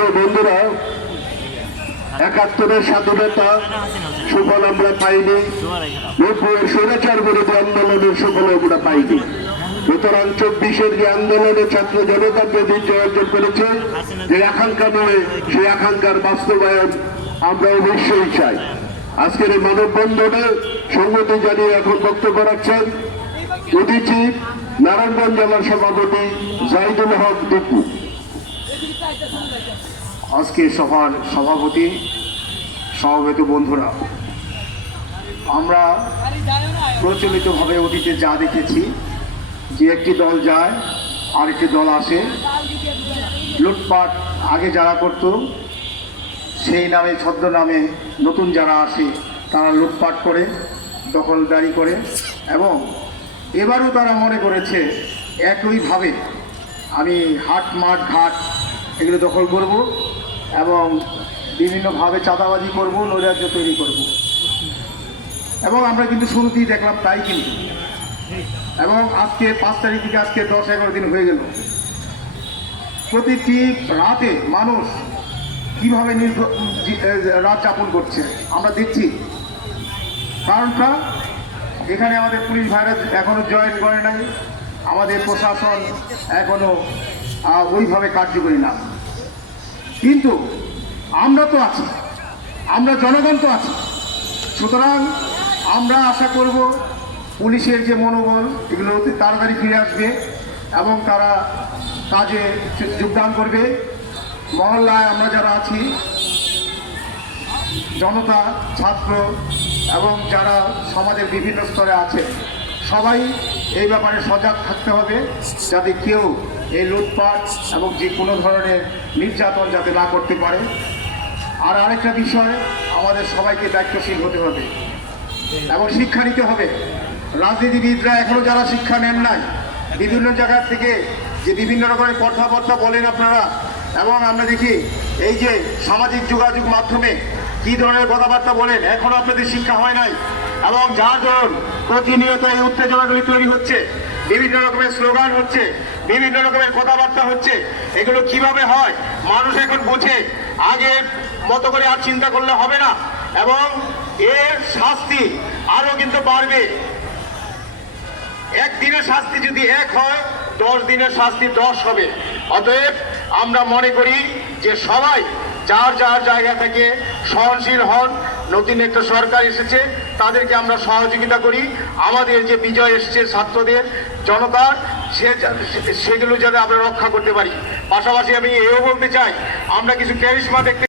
প্রিয় বন্ধুরা, ৭১-এর স্বাধীনতা সুফল আমরা পাইনি, ৯০-এর স্বৈরাচার বিরোধী আন্দোলনের সুফল আমরা পাইনি। সুতরাং ২৪-এর যে আন্দোলনে ছাত্র জনতা যে বিজয় অর্জন করেছে, যে আকাঙ্ক্ষা নয়, সেই আকাঙ্ক্ষার বাস্তবায়ন আমরা অবশ্যই চাই। আজকের এই মানববন্ধনে সংহতি জানিয়ে এখন বক্তব্য রাখছেন উদীচী নারায়ণগঞ্জ জেলার সভাপতি জাহিদুল হক দীপু। আজকে সভার সভাপতি, সমবেত বন্ধুরা, আমরা প্রচলিতভাবে অতীতে যা দেখেছি যে একটি দল যায় আরেকটি দল আসে, লুটপাট আগে যারা করত সেই নামে ছদ্মনামে নতুন যারা আসে তারা লুটপাট করে, দখলদারি করে, এবং এবারও তারা মনে করেছে একইভাবে আমি হাট মাঠ ঘাট এগুলো দখল করব এবং বিভিন্নভাবে চাঁদাবাজি করব, নৈরাজ্য তৈরি করব। এবং আমরা কিন্তু শুরুতেই দেখলাম তাই কিন্তু। এবং আজকে ৫ তারিখ থেকে আজকে ১০-১১ দিন হয়ে গেল। প্রতিটি রাতে মানুষ কীভাবে রাত যাপন করছে আমরা দেখছি। কারণটা এখানে আমাদের পুলিশ ভাইরা এখনও জয়েন করে নাই, আমাদের প্রশাসন এখনও ওইভাবে কার্যকরী না। কিন্তু আমরা তো আছি, আমরা জনগণ তো আছি। সুতরাং আমরা আশা করব পুলিশের যে মনোবল এগুলো অতি তাড়াতাড়ি ফিরে আসবে এবং তারা কাজে যোগদান করবে। মহল্লায় আমরা যারা আছি, জনতা, ছাত্র এবং যারা সমাজের বিভিন্ন স্তরে আছে, সবাই এই ব্যাপারে সজাগ থাকতে হবে যাতে কেউ এই লুটপাট এবং যে কোনো ধরনের নির্যাতন যাতে না করতে পারে। আর আরেকটা বিষয়, আমাদের সবাইকে দায়িত্বশীল হতে হবে এবং শিক্ষা নিতে হবে। রাজনীতিবিদরা এখনও যারা শিক্ষা নেন নাই, বিভিন্ন জায়গা থেকে যে বিভিন্ন রকমের কথাবার্তা বলেন আপনারা, এবং আমরা দেখি এই যে সামাজিক যোগাযোগ মাধ্যমে কী ধরনের কথাবার্তা বলেন, এখনও আপনাদের শিক্ষা হয় নাই। এবং যার দরুন প্রতিনিয়ত এই উত্তেজনাগুলি তৈরি হচ্ছে, বিভিন্ন রকমের স্লোগান হচ্ছে, বিভিন্ন রকমের কথাবার্তা হচ্ছে। এগুলো কিভাবে হয় মানুষ এখন বুঝে, আগের মতো করে আর চিন্তা করলে হবে না। এবং এর শাস্তি আরও কিন্তু বাড়বে। একদিনের শাস্তি যদি ১ হয়, ১০ দিনের শাস্তি ১০ হবে। অতএব আমরা মনে করি যে সবাই যার যার জায়গা থেকে সহনশীল হন। নতুন একটা সরকার এসেছে, তাদেরকে আমরা সহযোগিতা করি। আমাদের যে বিজয় এসেছে ছাত্রদের, জনতার, সেগুলো যাতে আমরা রক্ষা করতে পারি। পাশাপাশি আমি এও বলতে চাই, আমরা কিছু ক্যারিশমা দেখতে